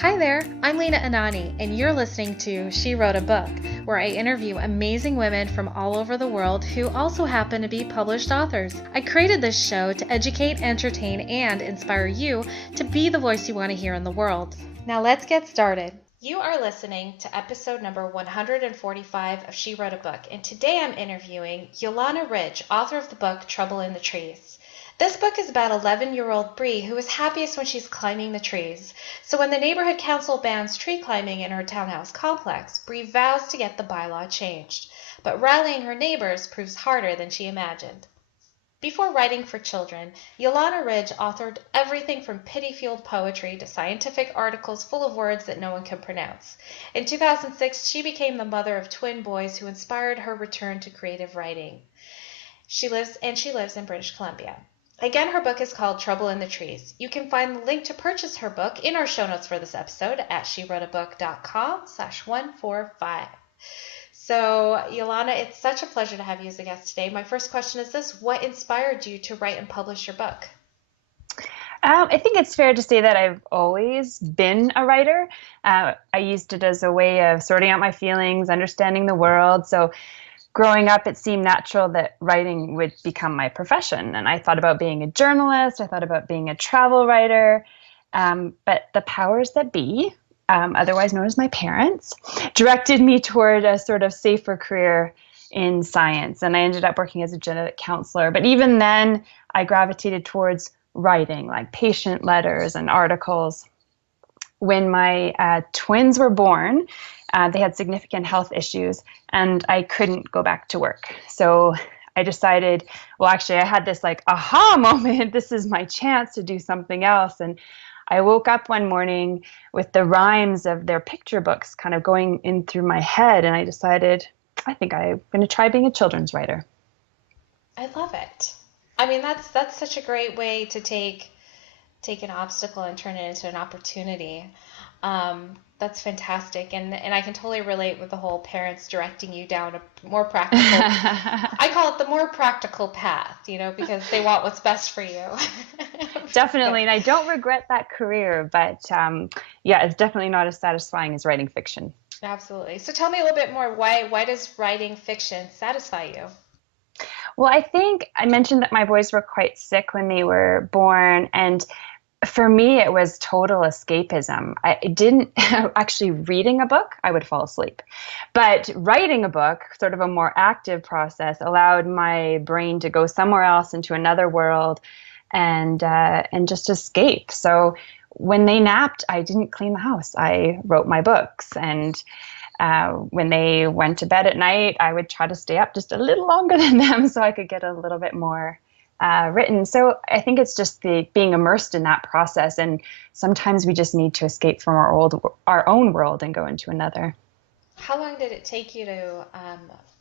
Hi there, I'm Lena Anani, and you're listening to She Wrote a Book, where I interview amazing women from all over the world who also happen to be published authors. I created this show to educate, entertain, and inspire you to be the voice you want to hear in the world. Now let's get started. You are listening to episode number 145 of She Wrote a Book, and today I'm interviewing Yolanda Ridge, author of the book Trouble in the Trees. This book is about 11-year-old Bree, who is happiest when she's climbing the trees. So when the neighborhood council bans tree climbing in her townhouse complex, Bree vows to get the bylaw changed. But rallying her neighbors proves harder than she imagined. Before writing for children, Yolanda Ridge authored everything from pity-fueled poetry to scientific articles full of words that no one can pronounce. In 2006, she became the mother of twin boys who inspired her return to creative writing. She lives in British Columbia. Again, her book is called Trouble in the Trees. You can find the link to purchase her book in our show notes for this episode at SheWroteABook.com/145. So, Yolanda, it's such a pleasure to have you as a guest today. My first question is this: what inspired you to write and publish your book? I think it's fair to say that I've always been a writer. I used it as a way of sorting out my feelings, understanding the world. So growing up, it seemed natural that writing would become my profession. And I thought about being a journalist. I thought about being a travel writer. But the powers that be, otherwise known as my parents, directed me toward a sort of safer career in science. And I ended up working as a genetic counselor. But even then, I gravitated towards writing, like patient letters and articles. When my twins were born, they had significant health issues, and I couldn't go back to work. So I decided, well, actually, I had this like aha moment. This is my chance to do something else. And I woke up one morning with the rhymes of their picture books kind of going in through my head, and I decided, I think I'm going to try being a children's writer. I love it. I mean, that's such a great way to take an obstacle and turn it into an opportunity. That's fantastic, and I can totally relate with the whole parents directing you down a more practical. I call it the more practical path, because they want what's best for you. Definitely, and I don't regret that career, but yeah, it's definitely not as satisfying as writing fiction. Absolutely. So tell me a little bit more. Why does writing fiction satisfy you? Well, I think I mentioned that my boys were quite sick when they were born, and for me, it was total escapism. I didn't actually reading a book, I would fall asleep. But writing a book, sort of a more active process, allowed my brain to go somewhere else into another world and just escape. So when they napped, I didn't clean the house. I wrote my books. And when they went to bed at night, I would try to stay up just a little longer than them so I could get a little bit more written. So I think it's just being immersed in that process. And sometimes we just need to escape from our own world and go into another. How long did it take you to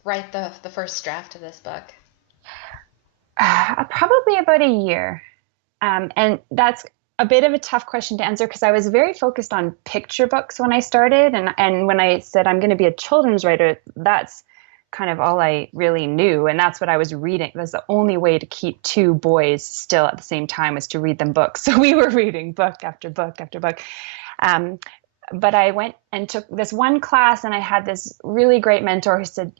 write the first draft of this book? Probably about a year. And that's a bit of a tough question to answer because I was very focused on picture books when I started. And when I said I'm going to be a children's writer, that's kind of all I really knew. And that's what I was reading. That's the only way to keep two boys still at the same time was to read them books. So we were reading book after book after book. But I went and took this one class, and I had this really great mentor who said,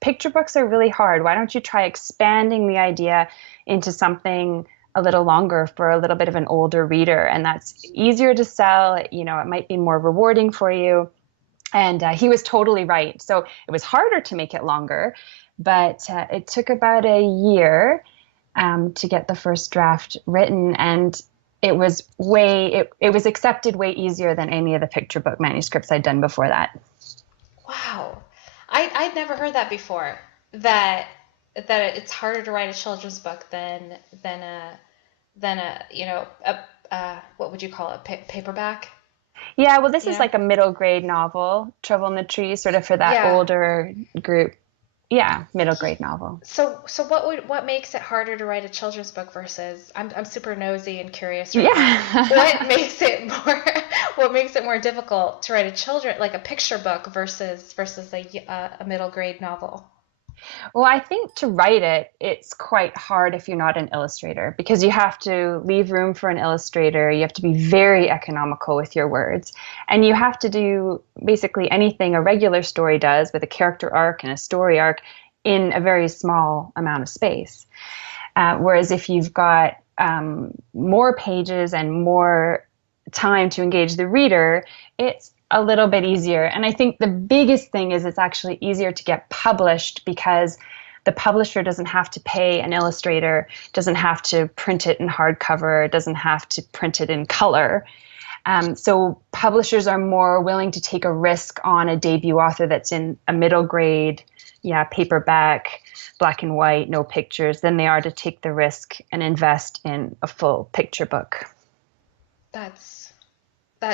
picture books are really hard. Why don't you try expanding the idea into something a little longer for a little bit of an older reader? And that's easier to sell. It might be more rewarding for you. And he was totally right. So it was harder to make it longer, but it took about a year to get the first draft written. And it was accepted way easier than any of the picture book manuscripts I'd done before that. Wow. I'd never heard that before, that it's harder to write a children's book than a what would you call it, paperback? Yeah, well, this is like a middle grade novel, Trouble in the Trees, sort of for that older group. Yeah, middle grade novel. So what makes it harder to write a children's book versus I'm super nosy and curious. Yeah. What makes it more difficult to write a picture book versus a middle grade novel? Well, I think to write it, it's quite hard if you're not an illustrator because you have to leave room for an illustrator. You have to be very economical with your words. And you have to do basically anything a regular story does with a character arc and a story arc in a very small amount of space. Whereas if you've got more pages and more time to engage the reader, it's a little bit easier. And I think the biggest thing is it's actually easier to get published because the publisher doesn't have to pay an illustrator, doesn't have to print it in hardcover, doesn't have to print it in color. So publishers are more willing to take a risk on a debut author that's in a middle grade, paperback, black and white, no pictures, than they are to take the risk and invest in a full picture book. That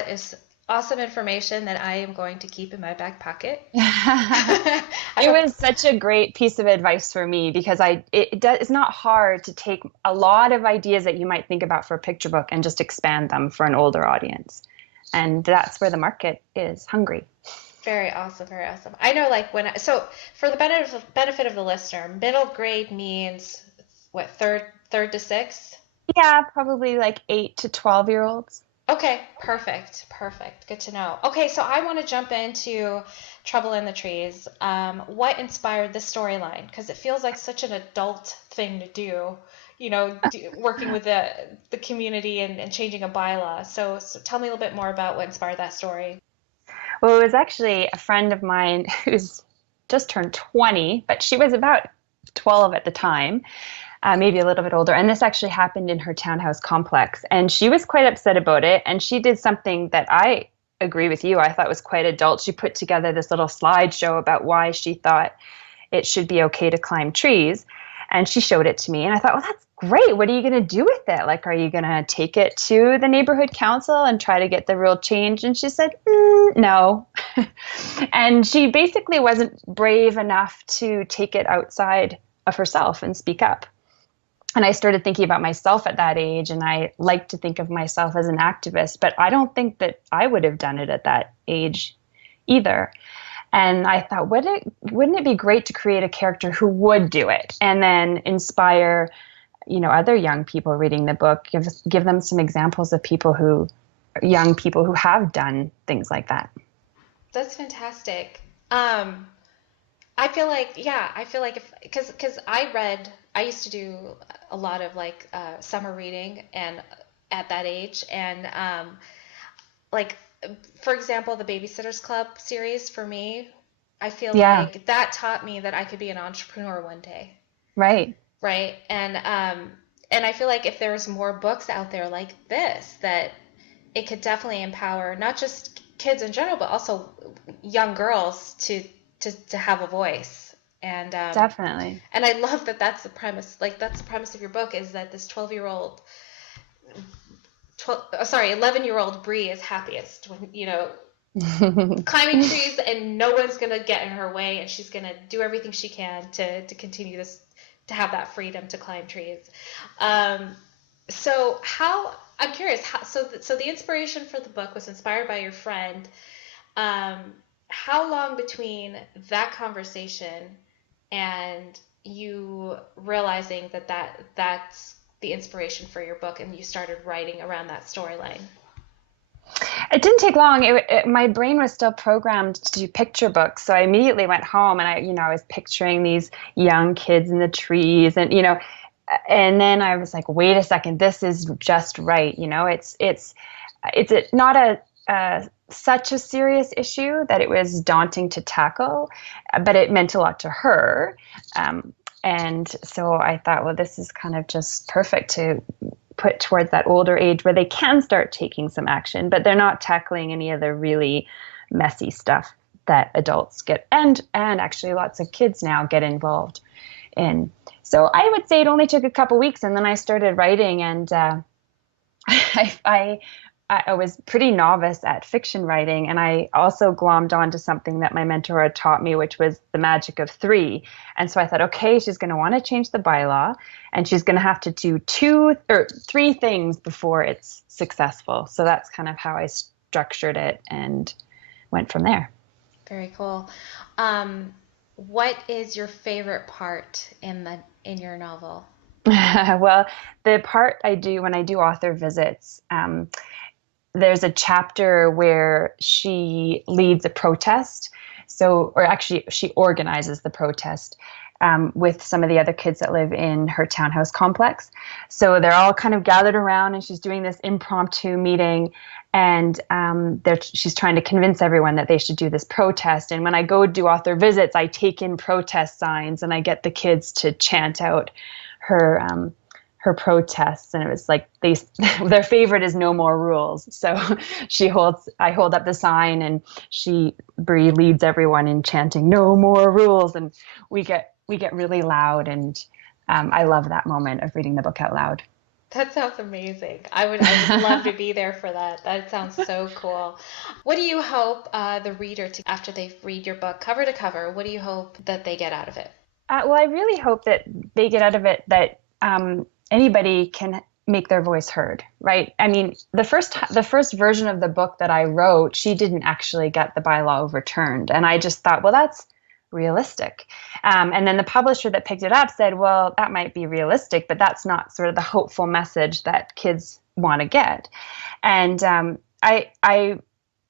is awesome information that I am going to keep in my back pocket. It was such a great piece of advice for me because it's not hard to take a lot of ideas that you might think about for a picture book and just expand them for an older audience. And that's where the market is hungry. Very awesome, very awesome. I know, like so for the benefit of the listener, middle grade means what, third to sixth? Yeah, probably like 8 to 12-year-olds. Okay, perfect. Good to know. Okay, so I want to jump into Trouble in the Trees. What inspired the storyline? Because it feels like such an adult thing to do, working with the community and changing a bylaw. So tell me a little bit more about what inspired that story. Well, it was actually a friend of mine who's just turned 20, but she was about 12 at the time. Maybe a little bit older. And this actually happened in her townhouse complex. And she was quite upset about it. And she did something that I agree with you, I thought was quite adult. She put together this little slideshow about why she thought it should be okay to climb trees. And she showed it to me. And I thought, well, that's great. What are you going to do with it? Like, are you going to take it to the neighborhood council and try to get the real change? And she said, no. And she basically wasn't brave enough to take it outside of herself and speak up. And I started thinking about myself at that age, and I like to think of myself as an activist, but I don't think that I would have done it at that age either. And I thought, wouldn't it be great to create a character who would do it and then inspire, other young people reading the book, give them some examples of young people who have done things like that. That's fantastic. I feel like because I used to do a lot of summer reading and at that age, and for example, the Babysitter's Club series for me, I feel like that taught me that I could be an entrepreneur one day. Right. Right. And I feel like if there was more books out there like this, that it could definitely empower not just kids in general, but also young girls to have a voice. And definitely. And I love that that's the premise. That's the premise of your book, is that this 11-year-old Bree is happiest when, climbing trees, and no one's going to get in her way, and she's going to do everything she can to continue this, to have that freedom to climb trees. So I'm curious, so the inspiration for the book was inspired by your friend. How long between that conversation and you realizing that's the inspiration for your book, and you started writing around that storyline? It didn't take long. My brain was still programmed to do picture books, so I immediately went home and I was picturing these young kids in the trees, and and then I was like, wait a second, this is just right. It's not such a serious issue that it was daunting to tackle, but it meant a lot to her. And so I thought, well, this is kind of just perfect to put towards that older age where they can start taking some action, but they're not tackling any of the really messy stuff that adults get, and actually lots of kids now get involved in. So I would say it only took a couple weeks, and then I started writing, and I was pretty novice at fiction writing, and I also glommed onto something that my mentor had taught me, which was the magic of 3. And so I thought, okay, she's going to want to change the bylaw, and she's going to have to do 2 or 3 things before it's successful. So that's kind of how I structured it and went from there. Very cool. what is your favorite part in your novel? Well, the part I do when I do author visits, there's a chapter where she leads a protest. So, or actually, she organizes the protest with some of the other kids that live in her townhouse complex. So they're all kind of gathered around, and she's doing this impromptu meeting, and she's trying to convince everyone that they should do this protest. And when I go do author visits, I take in protest signs, and I get the kids to chant out her protests, and it was like their favorite is no more rules. So I hold up the sign, and Bree leads everyone in chanting no more rules, and we get really loud, and I love that moment of reading the book out loud. That sounds amazing. I would love to be there for that. That sounds so cool. What do you hope the reader, after they read your book cover to cover, what do you hope that they get out of it? Well, I really hope that they get out of it that anybody can make their voice heard, right? I mean, the first version of the book that I wrote, she didn't actually get the bylaw overturned. And I just thought, well, that's realistic. And then the publisher that picked it up said, well, that might be realistic, but that's not sort of the hopeful message that kids want to get. And I'm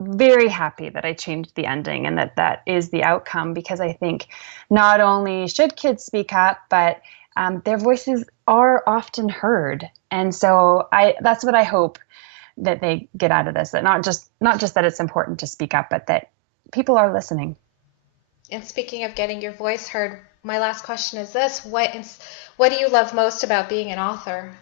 very happy that I changed the ending and that is the outcome, because I think not only should kids speak up, but their voices are often heard. And so that's what I hope that they get out of this, that not just that it's important to speak up, but that people are listening. And speaking of getting your voice heard, my last question is this: what do you love most about being an author?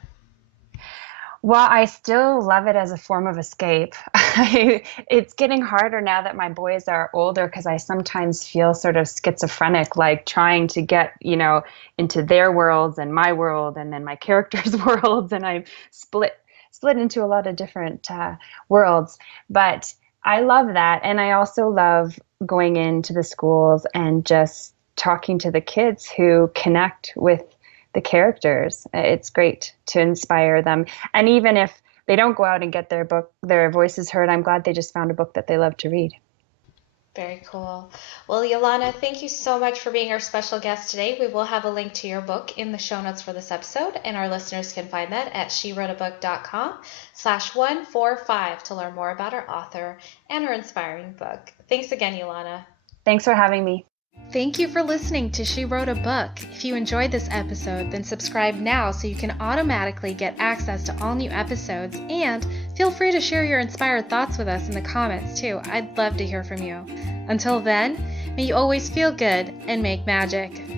Well, I still love it as a form of escape. It's getting harder now that my boys are older, because I sometimes feel sort of schizophrenic, like trying to get, into their worlds and my world and then my characters' worlds, and I've split into a lot of different worlds. But I love that, and I also love going into the schools and just talking to the kids who connect with the characters. It's great to inspire them. And even if they don't go out and get their voices heard, I'm glad they just found a book that they love to read. Very cool. Well, Yolanda, thank you so much for being our special guest today. We will have a link to your book in the show notes for this episode, and our listeners can find that at SheWroteABook.com/145 to learn more about our author and her inspiring book. Thanks again, Yolanda. Thanks for having me. Thank you for listening to She Wrote a Book. If you enjoyed this episode, then subscribe now so you can automatically get access to all new episodes, and feel free to share your inspired thoughts with us in the comments too. I'd love to hear from you. Until then, may you always feel good and make magic.